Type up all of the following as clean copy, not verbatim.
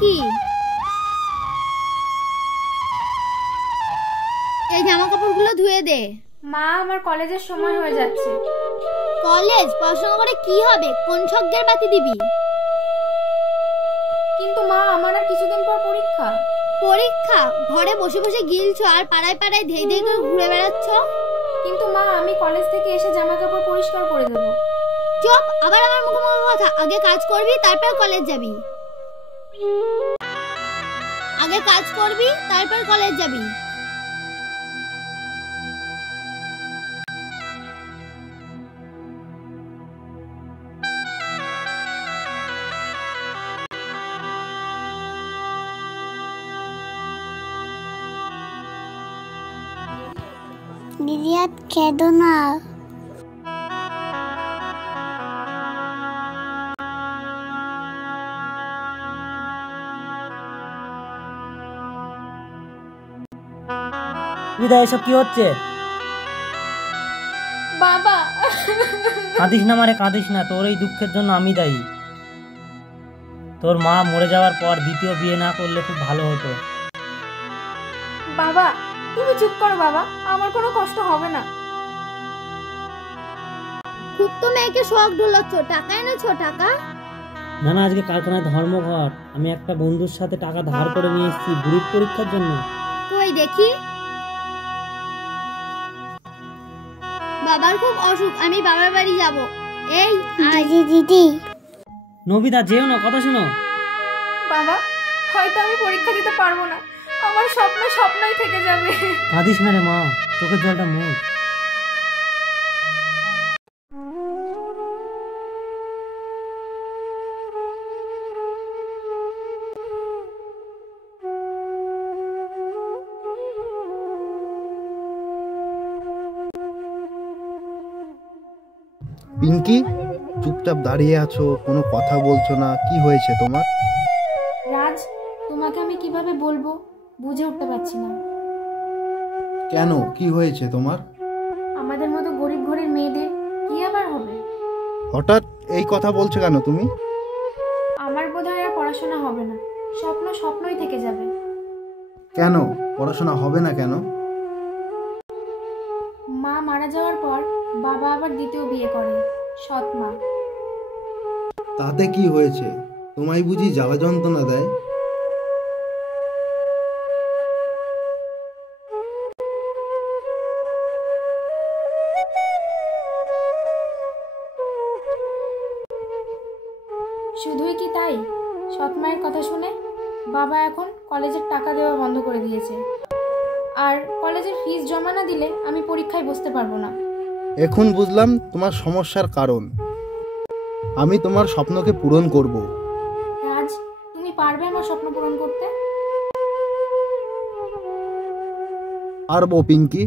পিঙ্কি, এই জামা কাপড়গুলো ধুয়ে দে। মা, আমার কলেজের সময় হয়ে যাচ্ছে। কলেজ পড়াশোনা করে কি হবে? কোন ছজ্ঞের বাতি দিবি? কিন্তু মা, আমার আর কিছুদিন পর পরীক্ষা। পরীক্ষা? ঘরে বসে বসে গিলছো আর পাড়ায় পাড়ায় ধেই ধেই করে ঘুরে বেড়াচ্ছ। কিন্তু মা, আমি কলেজ থেকে এসে জামা কাপড় পরিষ্কার করে দেবো। চুপ! আবার আমার মুখে মুখে কথা। আগে কাজ করবি, তারপর কলেজ যাবি। আগে কাজ করবি, তারপর কলেজ যাবি। দিদি আর কেঁদো না। বিদা, এসব কি হচ্ছে? বাবা! কাঁদিস না মারে, কাঁদিস না। তোর এই দুঃখের জন্য আমি দায়ী। তোর মা মরে যাওয়ার পর দ্বিতীয় বিয়ে না করলে খুব ভালো হতো। বাবা, তুমি চুপ করো বাবা, আমার কোনো কষ্ট হবে না। খুব তো মেয়েকে শখ ঢোলাচ্ছ। টাকা এনেছো? টাকা? না না, আজকে কারখানায় ধর্মঘট। আমি একটা বন্ধুর সাথে টাকা ধার করে নিয়ে এসেছি বুড়ির পরীক্ষার জন্য। কই দেখি। বাবার খুব অসুখ, আমি বাবার বাড়ি যাব। এই দিদি দিদি। নবিতা, যেও না, কথা শোনো। বাবা, হয়তো আমি পরীক্ষা দিতে পারবো না। আমার স্বপ্ন স্বপ্নই থেকে যাবে। কাঁদিস না রে মা, চোখের জলটা মুখ। পিঙ্কি, চুপচাপ দাঁড়িয়ে আছো, কোনো কথা বলছো না, কি হয়েছে তোমার? রাজ, তোমাকে আমি কিভাবে বলবো বুঝে উঠতে পারছি না। কেন, কি হয়েছে তোমার? আমাদের মতো গরিব ঘরের মেয়েদের কি আবার হবে? হঠাৎ এই কথা বলছো কেন তুমি? আমার বোধহয় আর পড়াশোনা হবে না। স্বপ্ন স্বপ্নই থেকে যাবে। কেন পড়াশোনা হবে না কেন? মা মারা যাওয়ার পর বাবা আবার দ্বিতীয় বিয়ে করে, সৎ মা। তাতে কি হয়েছে? তোমায় বুঝি জ্বালা যন্ত্রণা দেয়? শুধুই কি তাই? সৎ মায়ের কথা শুনে বাবা এখন কলেজের টাকা দেওয়া বন্ধ করে দিয়েছে। আর কলেজের ফিস জমা না দিলে আমি পরীক্ষায় বসতে পারবো না। এখন বুঝলাম তোমার সমস্যার কারণ। আমি তোমার স্বপ্নকে পূরণ করব। রাজ, তুমি পারবে আমার স্বপ্ন পূরণ করতে? পারবো পিঙ্কি।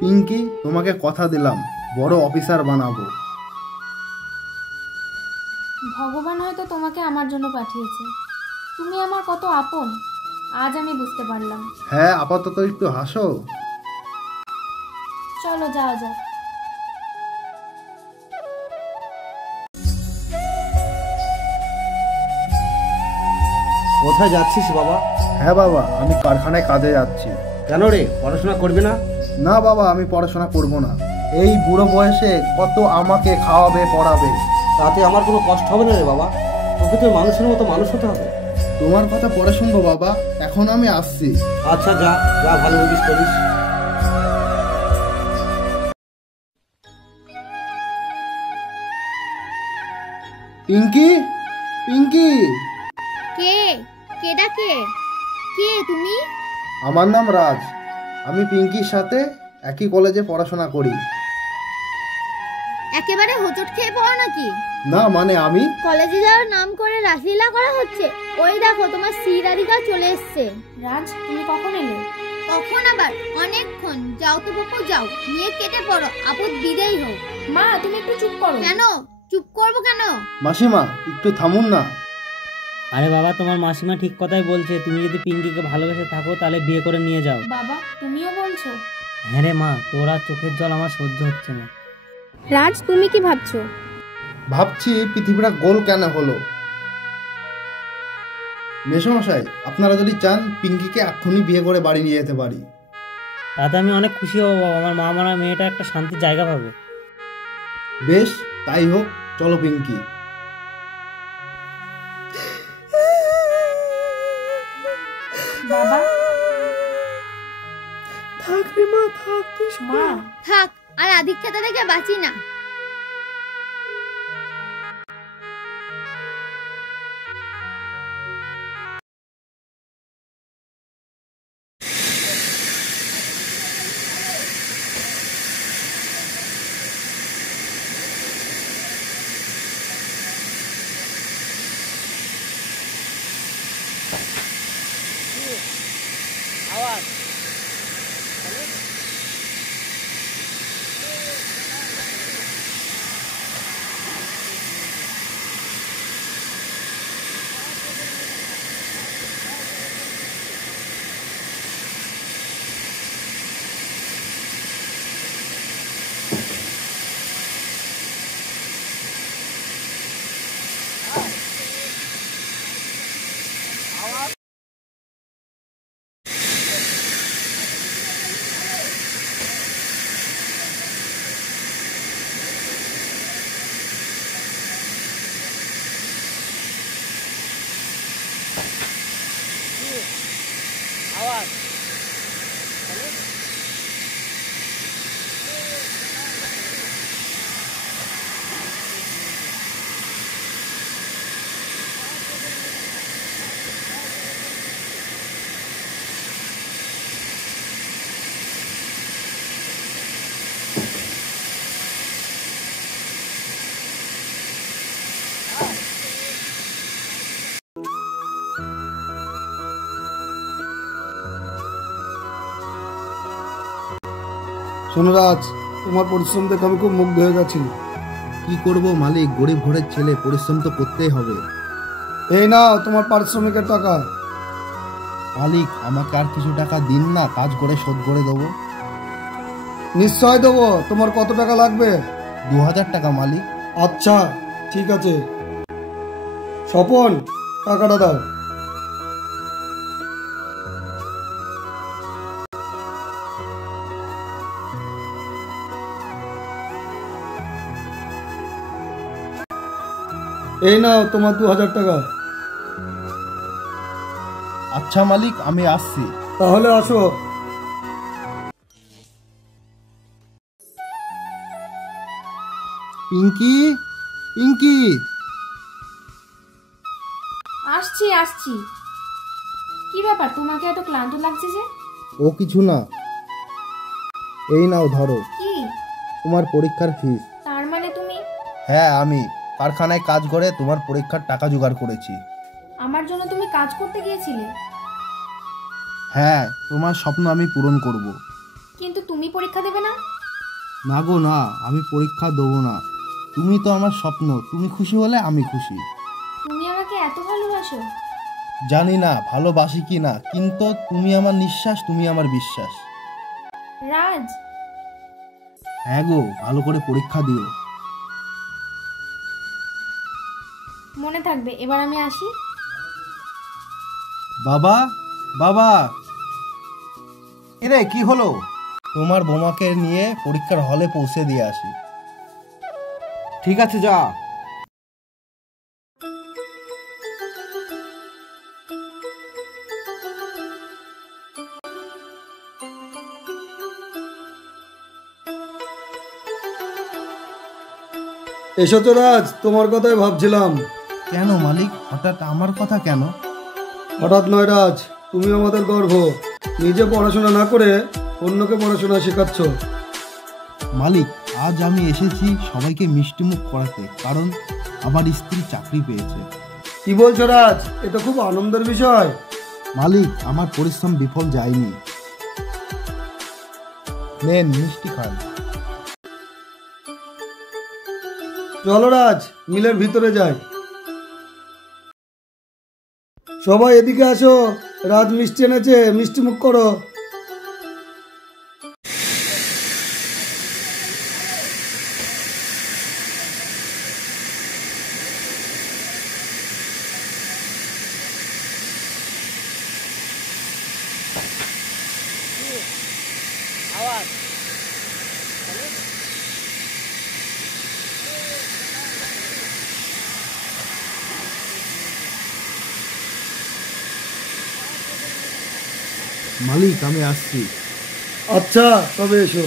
পিঙ্কি, তোমাকে কথা দিলাম, বড় অফিসার বানাবো। ভগবান হয়তো তোমাকে আমার জন্য পাঠিয়েছে। তুমি আমার কত আপন আজ আমি বুঝতে পারলাম। হ্যাঁ, আপাতত একটু হাসো। চলো যাওয়া যাক। কোথায় যাচ্ছিস বাবা? হ্যাঁ বাবা, আমি কারখানায় কাজে যাচ্ছি। কেন রে, পড়াশোনা করবি না? না বাবা, আমি পড়াশোনা করব না। এই বুড়ো বয়সে কত আমাকে খাওয়াবে পড়াবে। তাতে আমার কোনো কষ্ট হবে না রে বাবা। তোকে তো মানুষের মতো মানুষ হতে হবে। তোমার কথা পরে শুনবো বাবা, এখন আমি আসছি। আচ্ছা, যা যা, ভালো বুঝিস করিস। পিঙ্কি, পিঙ্কি। কে? কে ডাকে? কে তুমি? আমার নাম রাজ। আমি পিঙ্কির সাথে একই কলেজে পড়াশোনা করি। একেবারে হোঁচট খেয়ে পড়ো নাকি? না মানে আমি কলেজে যাওয়ার নাম করে রাসলীলা করা হচ্ছে। ওই দেখো, তোমার শ্রীরাধিকা চলে এসছে। রাজ, তুমি কখন এলে? কখন আবার? অনেকক্ষণ। যাও তো বাপু, যাও, নিয়ে কেটে পড়ো, আপদ বিদেই হোক। মা, তুমি একটু চুপ করো। কেন চুপ করবো কেন? মাসিমা, একটু থামুন না। আরে বাবা, তোমার মাসিমা ঠিক কথাই বলছে। তুমি যদি পিঙ্কিকে ভালোবেসে থাকো তাহলে বিয়ে করে নিয়ে যাও। বাবা, তুমিও বলছো? হ্যাঁ রে মা, তোরা চোখের জল আমার সহ্য হচ্ছে না। রাজ, তুমি কি ভাবছো? ভাবছি পৃথিবীটা গোল কেন হলো। মেসোমশাই, আপনারা যদি চান পিঙ্কিকে এক্ষুনি বিয়ে করে বাড়ি নিয়ে যেতে পারি। তাতে আমি অনেক খুশি হব বাবা, আমার মা মারা মেয়েটা একটা শান্তির জায়গা পাবে। বেশ, তাই হোক, চলো পিঙ্কি। বাবা, থাক রে মা, থাক। মা, থাক, আর আধিক্যতা দেখে বাঁচি না। শোনো রাজ, তোমার পরিশ্রম দেখে আমি খুব মুগ্ধ হয়ে গেছি। কি করব মালিক, গরিব ঘরের ছেলে, পরিশ্রম তো করতেই হবে। এই নাও তোমার পারিশ্রমিকের টাকা। মালিক, আমাকে আর কিছু টাকা দিন না, কাজ করে শোধ করে দেবো। নিশ্চয় দেবো। তোমার কত টাকা লাগবে? 2000 টাকা মালিক। আচ্ছা, ঠিক আছে। স্বপন, টাকাটা দাও। এই নাও তোমার 2000 টাকা। আচ্ছা মালিক, আমি আসছি। তাহলে আসো। পিঙ্কি, পিঙ্কি। আসছি আসছি। কি ব্যাপার, তোমাকে এত ক্লান্ত লাগছে যে? ও কিছু না, এই নাও ধরো, কি? তোমার পরীক্ষার ফিস। তার মানে তুমি? হ্যাঁ, আমি কারখানায় কাজ করে তোমার পরীক্ষার টাকা জোগাড় করেছি। আমার জন্য তুমি কাজ করতে গিয়েছিলে? হ্যাঁ, তোমার স্বপ্ন আমি পূরণ করব। কিন্তু তুমি পরীক্ষা দেবে না? না গো না, আমি পরীক্ষা দেবো না। তুমি তো আমার স্বপ্ন, তুমি খুশি হলে আমি খুশি। তুমি আমাকে এত ভালোবাসো? জানি না ভালোবাসি কি না, কিন্তু তুমি আমার নিঃশ্বাস, তুমি আমার বিশ্বাস। রাজ, হ্যাঁ গো, ভালো করে পরীক্ষা দিও। মনে থাকবে। এবার আমি আসি। বাবা, বাবা। এরে কি হলো? তোমার বোমাকে নিয়ে পরীক্ষার হলে পৌঁছে দিয়ে আসি। ঠিক আছে, যা। এসেছো রাজ, তোমার কথাই ভাবছিলাম। কেন মালিক, হঠাৎ আমার কথা কেন? হঠাৎ নয় রাজ, তুমি আমাদের গর্ব। নিজে পড়াশোনা না করে অন্যকে পড়াশোনা শেখাচ্ছ। মালিক, আজ আমি এসেছি সবাইকে মিষ্টিমুখ করাতে, কারণ আমার স্ত্রী চাকরি পেয়েছে। কি বলছো রাজ? এটা খুব আনন্দের বিষয়। মালিক, আমার পরিশ্রম বিফল যায়নি। নেন, মিষ্টি খান। চলো রাজ, মিলের ভিতরে যাই। সবাই এদিকে আসো, রাজ মিষ্টি এনেছে, মিষ্টি মুখ করো। আওয়াজ। মালিক আমি আসছি। আচ্ছা তবে এসো।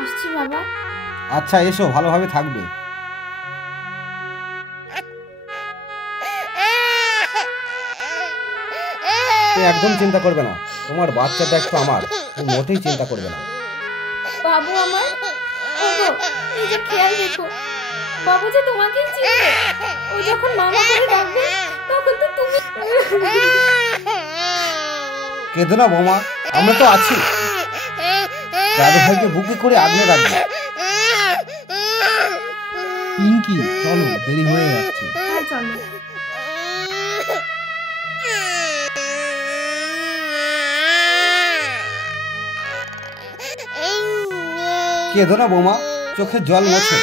আসছি বাবা। আচ্ছা এসো, ভালোভাবে থাকবে। তুমি একদম চিন্তা করবে না, তোমার বাচ্চা দেখতো আমার, তুমি মোটেই চিন্তা করবে না। বাবু আমার, ওগো এই যে খেয়াল রেখো, বাবু যে তোমাকেই চিনবে। ও যখন মামা করে ডাকবে তখন তো তুমি। কেঁদো না বৌমা, আমরা তো আছি। দাদু ভাইকে বুকে করে আগলে রাখবে। পিঙ্কি চলো, দেরি হয়ে যাচ্ছে। হ্যাঁ চলো। কেঁদো না বৌমা, চোখে জল মোছো।